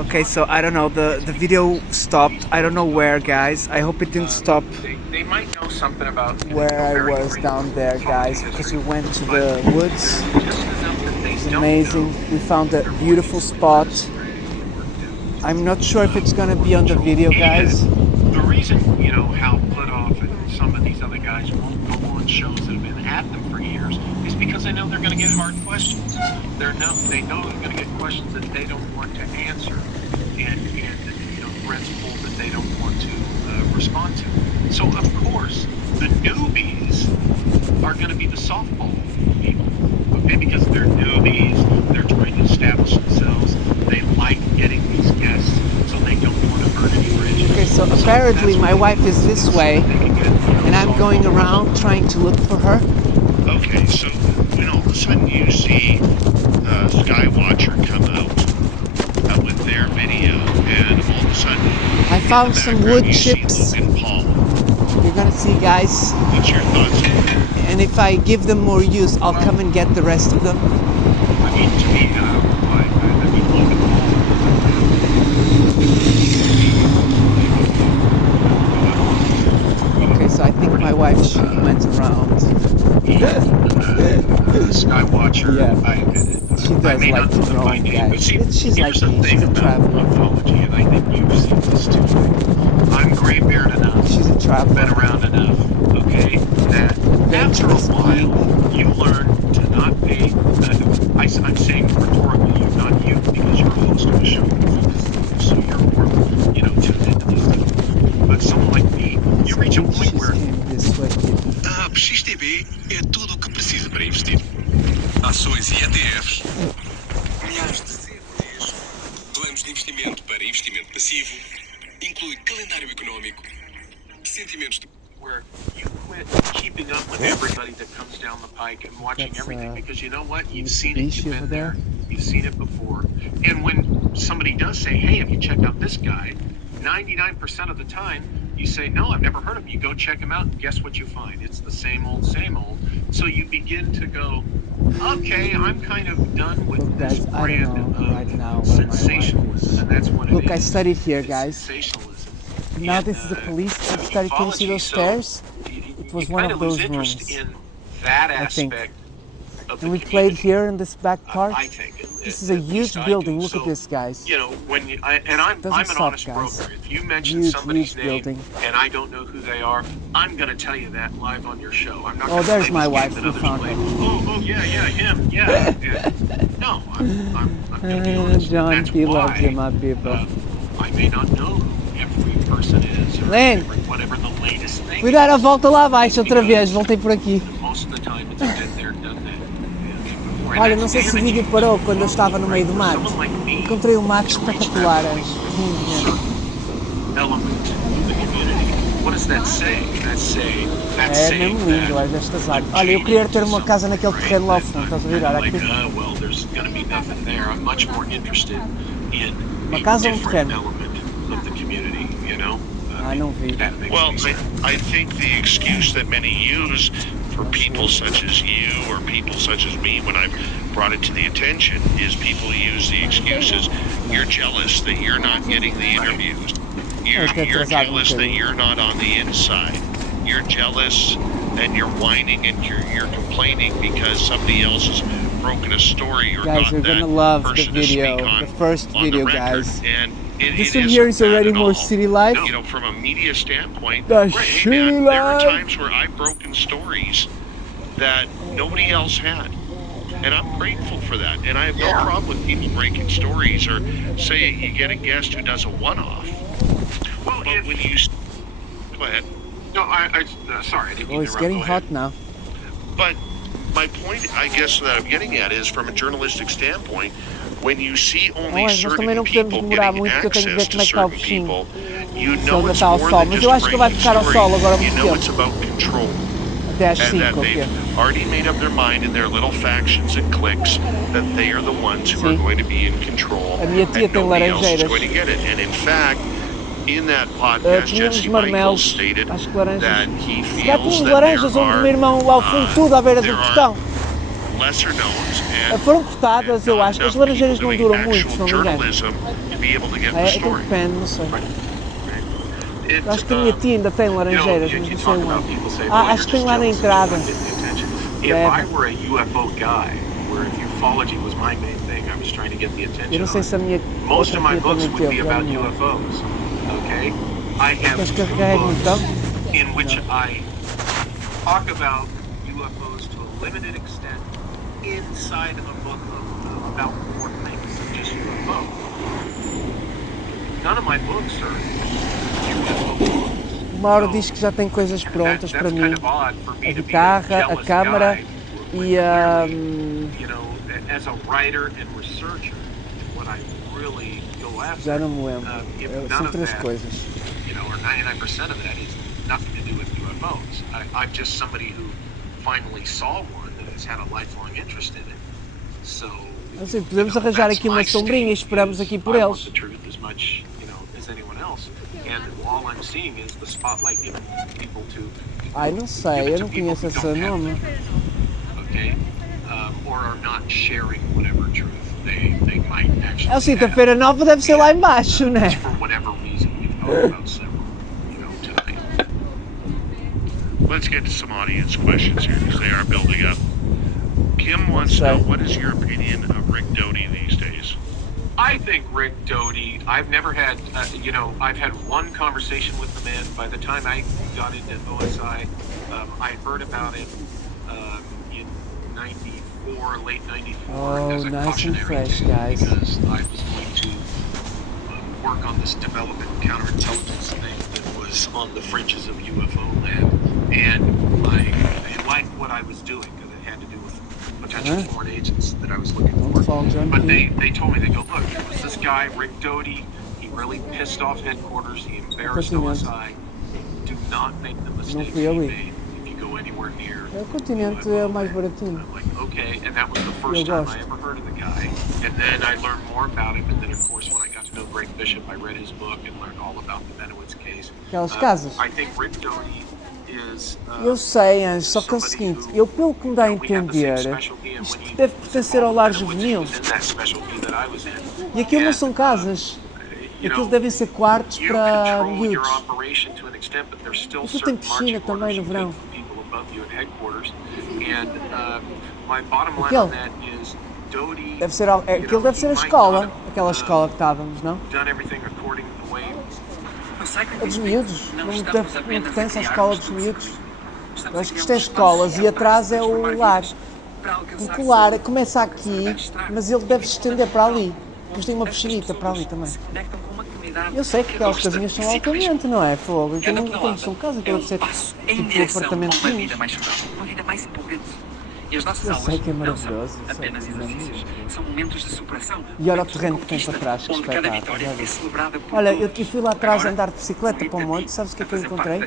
Okay, so I don't know, the video stopped. I don't know where, guys. I hope it didn't stop They might know something about where I was down there, guys, because we went to the woods. It's amazing. We found a beautiful spot. I'm not sure if it's gonna be on the video, guys. The reason, how put off and some of these other guys won't go on shows that have been at them for years is because they know they're going to get hard questions. They know they're going to get questions that they don't want to answer and principles that they don't want to respond to. So, of course, the newbies are going to be the softball people. Okay, because they're newbies, they're trying to establish themselves, they like getting these guests, so they don't want to burn any bridges. Okay, so apparently my wife is this way, and I'm going around trying to look for her. Okay, so when all of a sudden you see Skywatcher come out with their video, and all of a sudden I found some wood chips. Logan Paul. You're gonna see, guys. What's your thoughts? And if I give them more use, I'll come and get the rest of them. I mean, to me, Logan Paul. Okay, so I think my wife, she went around. Skywatcher. Yeah. She does like to roam, guys. She's like me. She's a traveler. Ufology, and I think you've seen this too. I'm gray-bearded enough. She's a traveler. Been around enough. Okay, that after a while you learn to not pay. I'm saying rhetorically, you're not you because you're a host of a show, so you're more, tuned into these things. But someone like me, you reach a point where. XTB é tudo o que precisa para investir. Ações e ETFs. Milhares de CFDs. Planos de investimento para investimento passivo. Inclui calendário económico. Sentimentos de... Where you quit keeping up with everybody that comes down the pike and watching everything because you know what? You've seen it, you've been there, you've seen it before. And when somebody does say, hey, have you checked out this guy? 99% of the time, you say, no, I've never heard of him. You go check him out, and guess what you find? It's the same old, same old. So you begin to go, okay, I'm kind of done with this brand of sensationalism, and that's what it is. Look, I studied here, guys. Sensationalism. Now this is the police. I've studied. Can you see those stairs? It was one of those rooms, in that I think. And we played here in this back part. I think. This is a huge building. Look at this, guys. When I'm an honest broker. If you mention somebody's name and I don't know who they are, I'm going to tell you that live on your show. I'm not. Oh, there's my wife. We found her. Oh, yeah, him. Yeah. No, I'm going to be honest. John, he loves you, my people. I may not know who every person is or whatever the latest thing. Cuidado, volta lá abaixo outra vez. Voltei por aqui. Most of the time it's been there, done that. Olha, não sei se o vídeo parou quando eu estava no meio do mato. Encontrei um mato espetacular. É mesmo lindo, olha, estas árvores. Olha, eu queria ter uma casa naquele terreno lá ao fundo, estás a ver? Olha aqui. Uma casa ou um terreno? Ah, não vi. Well, I think the excuse that many use for people such as you or people such as me when I've brought it to the attention is people use the excuses. You're jealous that you're not getting the interviews. You're jealous that you're not on the inside. You're jealous and you're whining and you're complaining because somebody else has broken a story or guys, got you're that gonna love person the video, to speak on, the first video, on the record, guys. And this one here is already more city life. From a media standpoint, there are times where I've broken stories that nobody else had. And I'm grateful for that. And I have no problem with people breaking stories or say you get a guest who does a one-off. Well, but when you... Go ahead. No, sorry, I didn't mean to it's getting hot now. But my point, I guess, that I'm getting at is from a journalistic standpoint, when you see only certain people getting access to certain people, you know it's more than just breaking stories. You know it's about control. And that they've already made up their mind in their little factions and cliques that they are the ones who are going to be in control and nobody else is going to get it. And in fact, in that podcast, Jesse Michaels stated that he feels that there are lesser knowns and Foram cortadas, eu acho. As laranjeiras não duram muito, actual se não me engano. journalism to be able to get the Então story. depende, não sei. It, Acho que a minha tia ainda tem laranjeiras, mas não sei onde. Acho que tem lá na entrada. If I were a UFO guy, where ufology was my main thing, I was trying to get the Eu attention não sei se a minha most of my outra tia books também would be teve. about UFOs. Okay? I have Queres que eu two carregue então? books in which I talk about UFOs to a limited extent inside of a book about more things than just UFO. None of my books are UFO books. O Mauro diz que já tem coisas prontas para mim. A guitarra, a câmara e a... as a writer and researcher, what I really go after, Já não me lembro. São três coisas. Or 99% of that is nothing to do with UFOs. I'm just somebody who finally saw one that has had a lifelong interest in it. So, assim, podemos arranjar aqui uma sombrinha e esperamos aqui por eles. Ai, não sei, eu não conheço esse nome. Okay? Or are not sharing whatever truth they might actually É o seguinte, a Feira Nova deve ser lá embaixo, né? For whatever reason, we've talked about several, tonight. Let's get to some audience questions here because they are building up. Kim wants to know, what is your opinion of Rick Doty these days? I think Rick Doty, I've never had, I've had one conversation with the man. By the time I got into OSI, I heard about it in 94, late 94, as a nice and cautionary fresh, tale, guys. because I was going to work on this development counterintelligence thing that was on the fringes of UFO land. And I liked what I was doing because it had to do with potential foreign agents that I was looking for. But they told me, they go, look, there was this guy, Rick Doty, he really pissed off headquarters, he embarrassed OSI. Do not make the mistake he made if you go anywhere near. O continente é o mais baratinho. I'm like, okay, and that was the first time I ever heard of the guy. And then I learned more about him, and then of course when I got to know Greg Bishop, I read his book and learned all about the Benowitz case. Aquelas casas. I think Rick Doty is, eu sei, Anjo, só que é o seguinte, eu pelo que me dá a entender, isto deve pertencer ao lar juvenil. E aquilo não são casas. Aquilo devem ser quartos para miúdos. Aquilo tem piscina também no verão. Deve ser, aquilo deve ser a escola, aquela escola que estávamos, não? É dos miúdos, não pertence à escola dos miúdos. Eu acho que isto é escolas e atrás é o lar. Porque o lar começa aqui, mas ele deve se estender para ali. Depois tem uma piscinita para ali também. Eu sei que aquelas casinhas são altamente, não é? Fogo. Eu não são casas, que deve ser tipo apartamentinhos. Eu sei que é maravilhoso. Apenas exercícios, são momentos de superação. E olha o terreno que tem para trás, que espetáculo. Olha, eu fui lá atrás andar de bicicleta para o monte, sabes o que é que eu encontrei?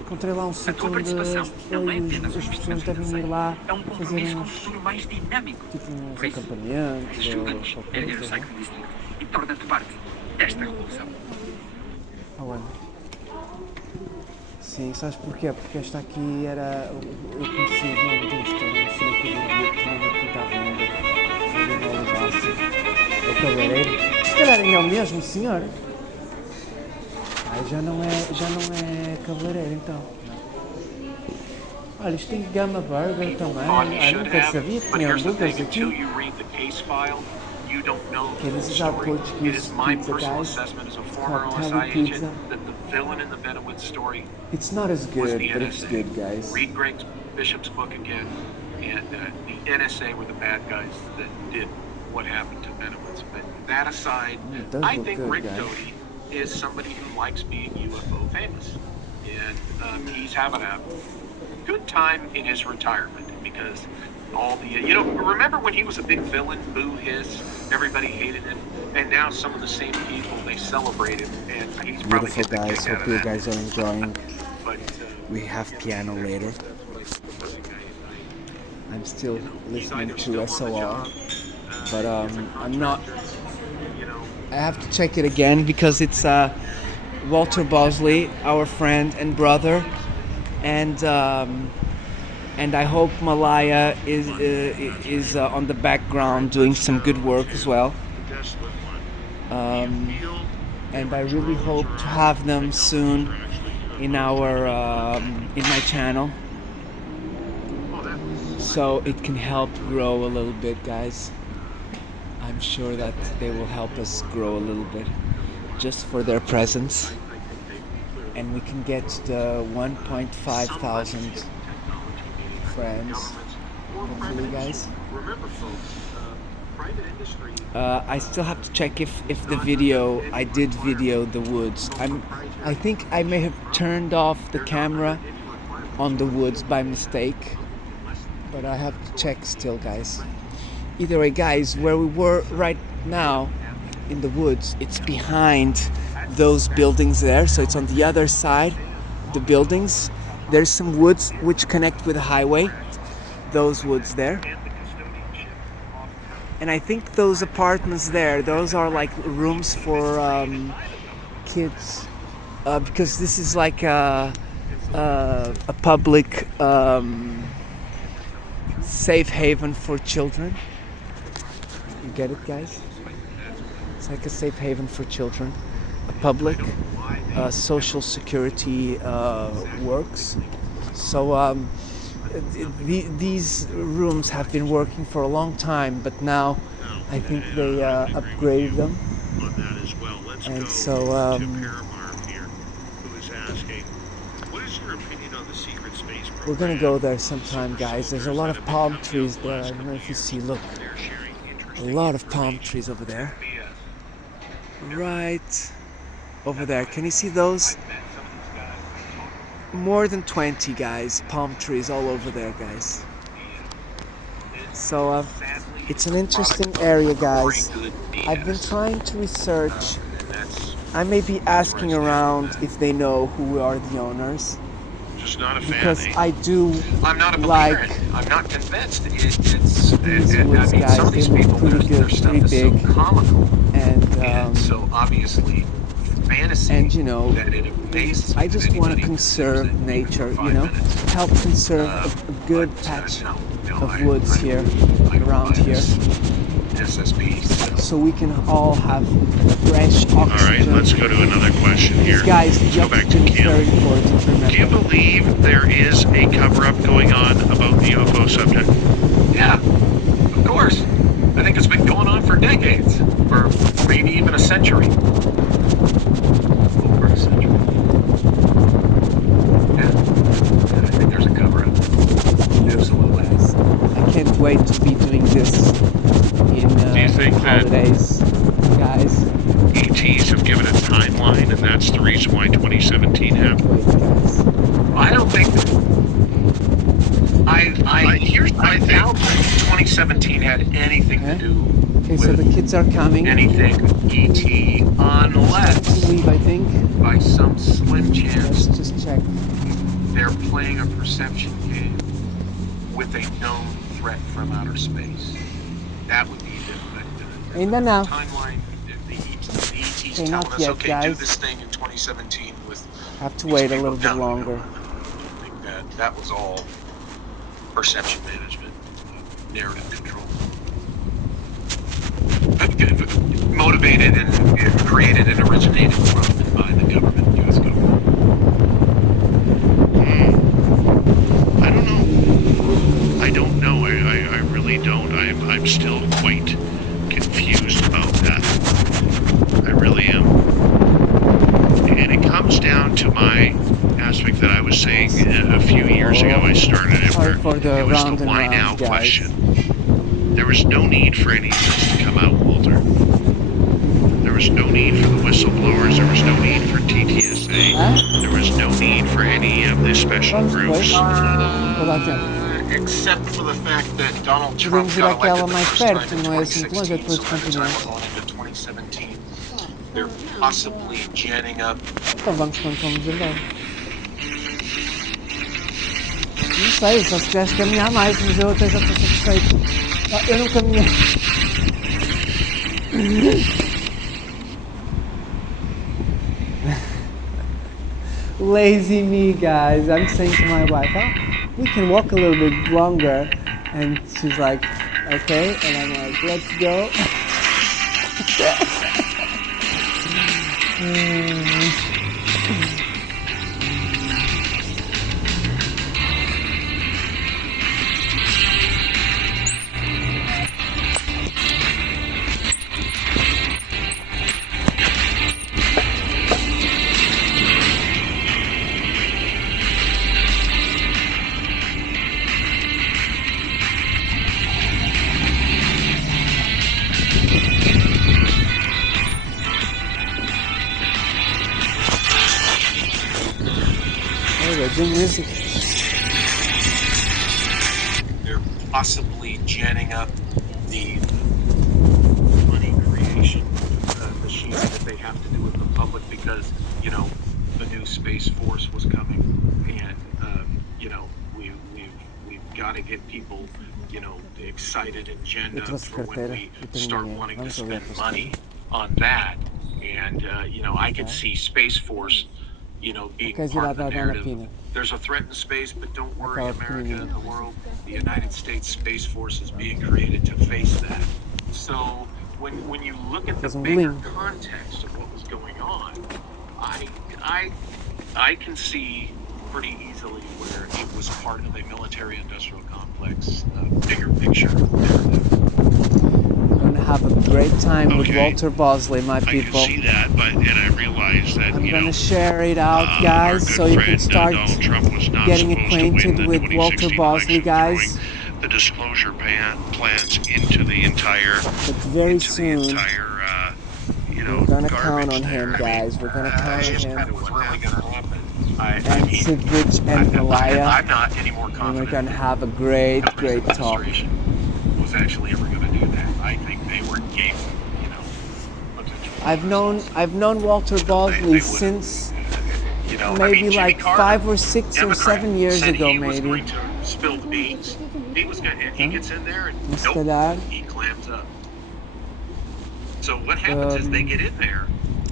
Encontrei lá um sítio onde as pessoas devem ir lá fazer uns, tipo uns acampamentos ou qualquer coisa. E torna-te parte desta revolução. Olha. Sim, sabes porquê? Porque esta aqui era... Eu conheci o nome disto, era um senhor que eu tinha aqui da venda. É o cabeleireiro. Se calhar é o mesmo senhor. Ai, já não é cabeleireiro então. Olha, isto tem Gama Burger também. Ai, nunca sabia que tinha hambúrgueres aqui. Okay, this is our Portuguese pizza, guys. It's called Tally Pizza. Villain in the Benowitz story. It's not as good, but it's good, guys. Read Greg Bishop's book again, and the NSA were the bad guys that did what happened to Benowitz. But that aside, I think Rick Doty is somebody who likes being UFO famous, and he's having a good time in his retirement because all the remember when he was a big villain, boo hiss, everybody hated him, and now some of the same people, they celebrate him, and he's probably beautiful, guys. Hope you guys are enjoying. But we have piano later. I'm still listening to SOR, but I'm not. I have to check it again because it's Walter Bosley, our friend and brother, and And I hope Malaya is on the background doing some good work as well. And I really hope to have them soon in my channel, so it can help grow a little bit, guys. I'm sure that they will help us grow a little bit just for their presence, and we can get the 1.5 thousand friends, hopefully, guys. I still have to check if I did video the woods. I think I may have turned off the camera on the woods by mistake, but I have to check still, guys. Either way, guys, where we were right now in the woods, it's behind those buildings there, so it's on the other side of the buildings. There's some woods which connect with the highway, those woods there. And I think those apartments there, those are like rooms for kids, because this is like a public safe haven for children. You get it, guys? It's like a safe haven for children, a public social security works. So these rooms have been working for a long time, but now I think they upgraded them. And so we're gonna go there sometime, guys. There's a lot of palm trees there. I don't know if you see, look, a lot of palm trees over there. Right over there. Can you see those? More than 20, guys, palm trees all over there, guys. So it's an interesting area, guys. I've been trying to research. I may be asking around if they know who are the owners, Just not a fan, because I do I'm not a like believer. I'm not convinced. these woods, I mean, guys. some of They these look people, pretty their good, stuff pretty is big, so comical and so obviously fantasy. and you know, that it amazes me I just that want to anybody conserve can do nature, that in you know, 5 minutes. help conserve a good patch No, of woods here, around here, SSP. so we can all have fresh oxygen. All right, let's go to another question here. Guys, the Let's go back to oxygen is Kim. very important, remember. Do you believe there is a cover-up going on about the UFO subject? Yeah, of course. I think it's been going on for decades, or maybe even a century. Over a century. Yeah, I think there's a cover-up. Absolutely. I can't wait to be doing this in Do you think that- holidays, guys. ETs have given a timeline, and that's the reason why 2017 happened. Wait, guys. I don't think. Here's my I thing. doubt 2017 had anything to do Okay, so with the kids are coming. anything ET, unless Leave, I think. by some slim Let's chance just check. they're playing a perception game with a known threat from outer space. That would be the Ain't that now? timeline. The ET's Okay, telling not us, yet, okay, guys. do this thing in 2017 with. Have to these wait a people. little bit No, longer. I think that was all perception management, narrative control. Motivated and created and originated from and by the government, U.S. government. I don't know. I don't know. I really don't. I'm still quite confused about that. I really am. And it comes down to my aspect that I was saying a few years ago. I started it Sorry where for the it was round the and why round, now guys. question. There was no need for any of this to come out, Walter. There was no need for the whistleblowers. There was no need for TTSA. Huh? There was no need for any of the special groups. Except for the fact that Donald Podemos Trump ir got àquela elected the mais first time perto, in não é assim tão longe, 2016, depois so by the time continuamos. we're going into 2017, they're possibly ginning up. Então vamos quando fomos embora. Não sei, só se tivesse caminhar mais, mas eu até já estou satisfeito. Eu não caminhei. Lazy me, guys. I'm saying to my wife, we can walk a little bit longer. And she's like, okay. And I'm like, let's go. Music. They're possibly genning up the money creation machine that they have to do with the public because, you know, the new Space Force was coming, and you know, we've got to get people, you know, excited and genned up for when we start wanting to spend money on that, and you know, I could see Space Force, you know, being part of the narrative. There's a threat in space, but don't worry, America and the world. The United States Space Force is being created to face that. So when you look at the bigger context of what was going on, I can see pretty easily where it was part of a military-industrial complex, bigger picture narrative. Have a great time with Walter Bosley, my people. I can see that, and I realize that I'm gonna share it out, guys, so you can start getting acquainted with Walter Bosley, guys. The disclosure plans into the entire. But very soon, we're gonna count on him, there. guys. We're gonna count on him. What's really gonna happen? And Sidrich and Malaya. I'm not any more confident. And we're gonna have a great talk. Was actually ever going to do that? I think they were game, you know. I've known Walter Bosley since you know, maybe Jimmy like Carter, 5 or 6 or Democrat, 7 years said ago, he was maybe. going to spill the beans. He was going. He gets in there and Mr. nope, Dad? he clams up. So what happens is they get in there.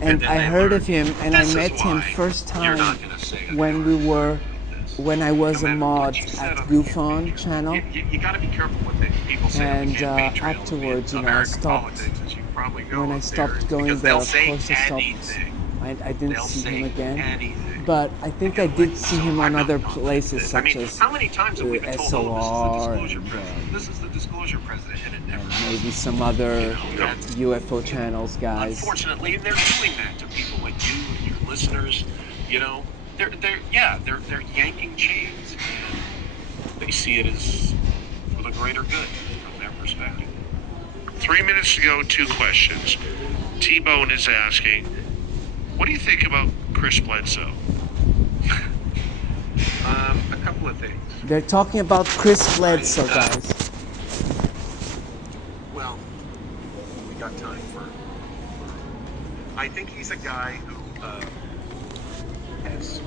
And then I they heard learn, of him, and I "This is met him why first you're time not gonna say a when word we were. about this." When I was No a matter mod what you said at on the Gufon campaign channel, you got to be careful what people say. and on the campaign trail afterwards, in you know, I American stopped. politics, as you probably know When I up stopped there, going because there, they'll of say course, I stopped. anything. I didn't They'll see say him again. anything. But I think I did see him on I'm other not places, I mean, such as how many times have we been told, SOR oh, this is the disclosure president. This is the disclosure president, and it never and happens. maybe some other You know, UFO channels, guys. Unfortunately, and they're doing that to people like you and your listeners. You know, they're yanking chains. They see it as for the greater good from their perspective. 3 minutes to go, 2 questions. T-Bone is asking, what do you think about Chris Bledsoe? A couple of things. They're talking about Chris Bledsoe, guys. Well, we got time for I think he's a guy who has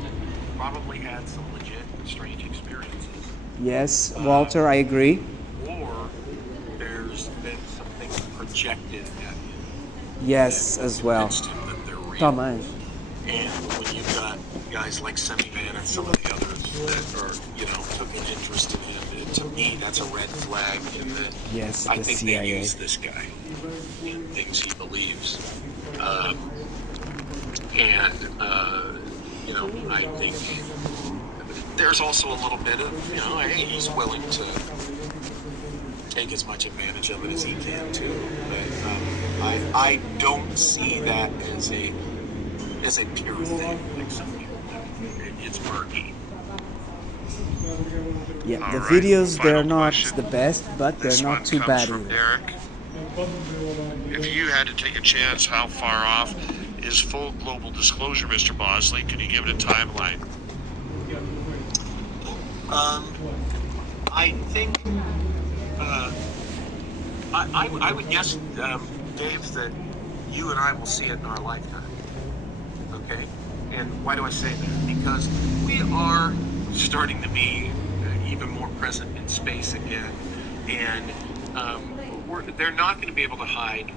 probably had some legit strange experiences. Yes, Walter, I agree. Or there's been some things projected at him. Yes, that as well. convinced him that they're real. Thomas. And when you've got guys like Semi-Man and some of the others that are, you know, took an interest in him, to me, that's a red flag in that Yes, I the think CIA. they use this guy in things he believes. You know, I think there's also a little bit of, you know, hey, he's willing to take as much advantage of it as he can too. But I don't see that as a pure thing like some people do. It's murky. Yeah, All the right, videos, final they're not question. the best, but they're This not one too comes bad from either. Derek. If you had to take a chance, how far off is full global disclosure, Mr. Bosley? Can you give it a timeline? I think I would guess, Dave, that you and I will see it in our lifetime. Okay? And why do I say that? Because we are starting to be even more present in space again, and they're not going to be able to hide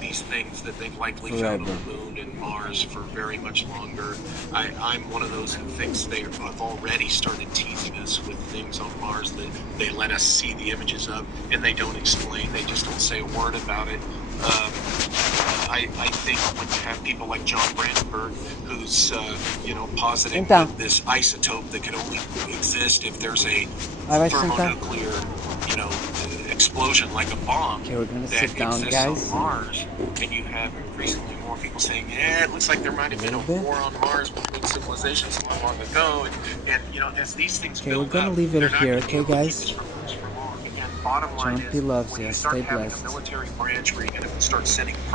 these things that they've likely found Forever. on the moon and Mars for very much longer. I'm one of those who thinks they have already started teasing us with things on Mars that they let us see the images of, and they don't explain. They just don't say a word about it. I think when you have people like John Brandenburg, who's positing Então. that this isotope that can only exist if there's a Vai sentar. thermonuclear, explosion like a bomb Okay, we're gonna that sit down, exists guys. on Mars, and you have increasingly more people saying, yeah, it looks like there might have been a Little bit. war on Mars between civilizations long, long ago, and as these things Okay, build we're gonna up, leave it they're not here, gonna be okay, able to keep guys? this from us for long. Again, bottom line Jumpy is, loves when you. you start Stay having blessed. a military branch where you're going to start sending